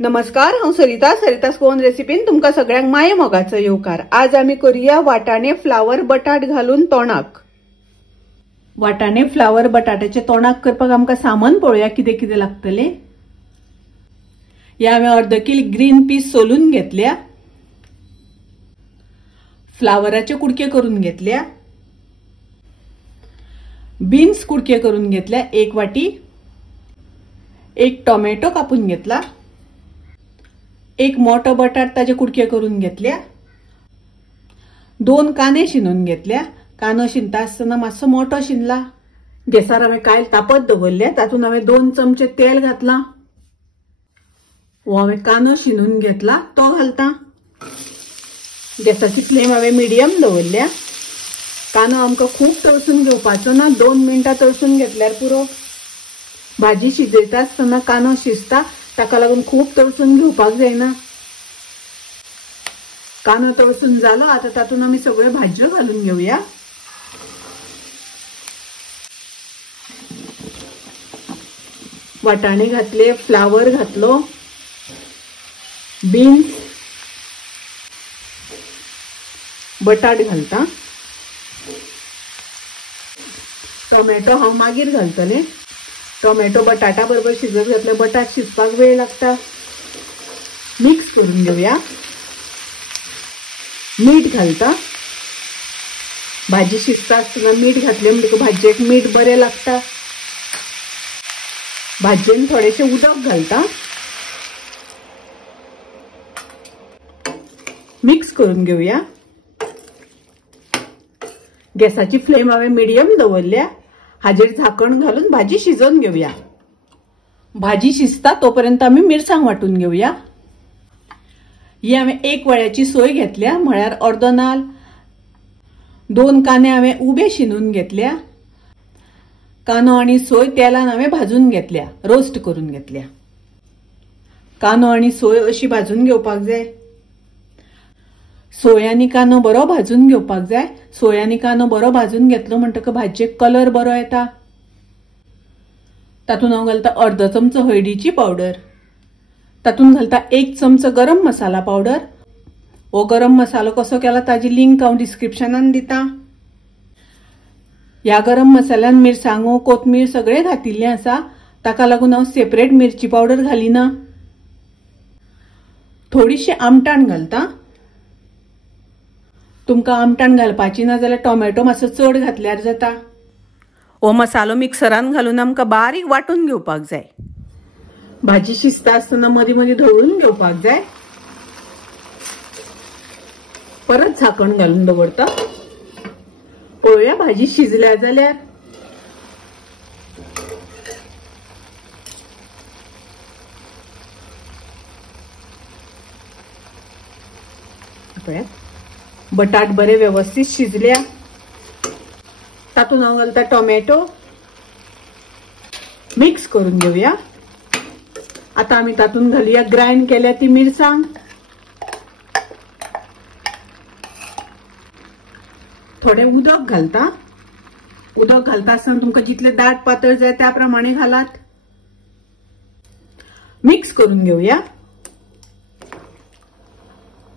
नमस्कार, हांव सरितास गोवन रेसिपीन तुमकां सगळ्यांक माये मोगाचो येवकार। आज आमी करूया वाटाणे फ्लावर बटाट घालून तोणाक। वाटाणे फ्लावर बटाट्याचे तोणाक करपाक आमकां सामान पळोवया कितें कितें लागतले। या हांवें अर्द किल ग्रीन पीस सोलून घेतल्या, फ्लावराचे कुडके करून घेतल्या, बीन्स कुडके करून घेतल्या, एक वाटी, एक टोमॅटो कापून घेतला, एक मोठो बटाट ताजे कुडके करून घेतल्या, दोन कांदे शिनून घेतल्या। कांदो शिनता आसतना मातसो मोठो शिनला। गॅसार हांवें कायल तापत दवरले, तातूंत हांवें 2 चमचे तेल घातला। हांवें कांदो शिनून घेतला तो घालता। गॅसाची फ्लेम हांवें मिडियम दवरल्या। कांदो आमकां खूब तळसून घेवपाचो ना, 2 मिनटां तळसून घेतल्यार पुरो। भाजी शिजयता आसतना कांदो शिजता, ताका लागून खूब तळसून घेवपाक जायना। कांदो तळसून जालो, आता तातूंत आमी सगळ्यो भाजयो घालून घेवया। वाटाणे घातले, फ्लावर घातलो, बीन्स, बटाट घालता, टोमॅटो हांव मागीर घालतले। टोमॅटो बटाटा बरोबर शिजत घातले, बटाट शिजपाक वेळ लागता। मिक्स करून घेवया। मीठ घालता, भाजी शिजता आसतना मीठ घातले म्हणटकीर भाजयेक मीठ बरें लागता। भाजयेन थोडेशें उदक घालता, मिक्स करून घेवया। गॅसाची फ्लेम हांवें मिडियम दवरल्या, हाजेर झाकण घालून भाजी शिजोवन घेवया। भाजी शिजता तोपर्यंत आमी मिरसांग वाटून घेवया। ही हांवें 1 वळ्याची सोय घेतल्या, म्हळ्यार अर्दो नाल। 2 कांदे हांवें उबे शिनून घेतल्या। कांदो आनी सोय तेलान हांवें भाजून घेतल्या, रोस्ट करून घेतल्या। कांदो आनी सोय अशी भाजून घेवपाक जाय। सोय आनी कांदो बरो भाजून घेवपाक जाय। सोय आनी कांदो बरो भाजून घेतलो म्हणटकीर भाजयेक कलर बरो येता। तातूंत हांव घालता अर्दो चमचो हळदीची पावडर, तातूंत घालता 1 चमचो गरम मसाला पावडर। हो गरम मसालो कसो केला ताजी लिंक हांव डिस्क्रिप्शनान दिता। ह्या गरम मसाल्यान मिरसांगो, कोथमीर सगळें घातिल्लें आसा, ताका लागून हांव सेपरेट मिरची पावडर घालिना। थोडीशी आमटाण घालता। तुमकां आमटाण घालपाची ना जाल्यार टोमॅटो मातसो चड घातल्यार जाता। हो मसालो मिक्सरान घालून आमकां बारीक वाटून घेवपाक जाय। भाजी शिजता आसतना मदीं मदीं ढवळून घेवपाक जाय। परत झाकण घालून दवरता, पळोवया भाजी शिजल्या जाल्यार। बटाट बरे व्यवस्थित शिजल्या। तातूंत हांव घालता टोमॅटो, मिक्स करून घेवया। आता आमी तातूंत घालुया ग्राइंड केल्या ती मिरसांग, थोडे उदक घालता। उदक घालता आसतना तुमकां जितले दाट पातळ जाय त्या प्रमाणे घालात। मिक्स करून घेवया।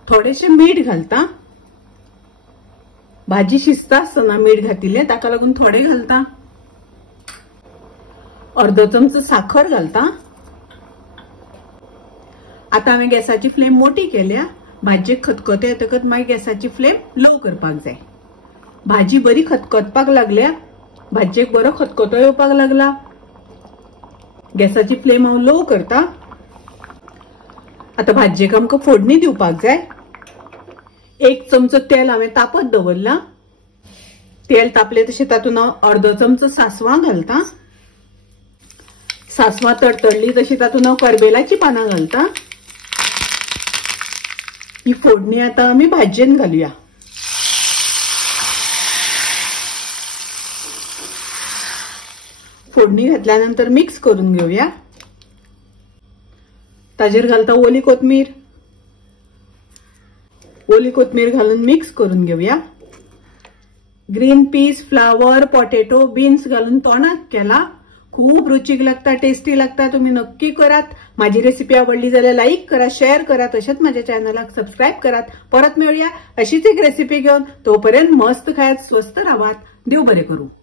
थोडेशे मीठ घालता। भाजी शिजता आसतना मीठ घातिल्लें, ताका लागून थोडे घालता। अर्दो चमचो साखर घालता। आता हांवें गॅसाची फ्लेम मोठी केल्या। भाजयेक खतखतो येतकच मागीर गॅसाची फ्लेम लो करपाक जाय। भाजी बरी खतखतपाक लागल्या, भाजयेक बरो खतखतो येवपाक लागला। गॅसाची फ्लेम हांव लो करता। आता भाजयेक आमकां फोडणी दिवपाक जाय। 1 चमचो तेल हांवें तापत दवरला। तेल तापले तशें तातूंत हांव अर्दो चमचो सासवां घालता। सासवां तडतडली तशी तातूंत हांव करबेलाची पानां घालता। ही फोडणी आता आमी भाजयेन घालुया। फोडणी घातल्यानंतर मिक्स करून घेवया। ताजेर घालता ओली कोथमीर। ओली कोथमीर घालून मिक्स करून घेवया। Green peas, flower, potato, beans घालून तोणाक केला। खूप रुचीक लागता, टेस्टी लागता. तुम्ही नक्की करात. माझी रेसिपी आवडली जाल्यार लाईक करा, शेअर करा. तसेच माझ्या चॅनलला सबस्क्राईब करात. परत मिळूया अशीच एक रेसिपी घेऊन. तोपर्यंत मस्त खायत, स्वस्त राहात. देव बरे करू.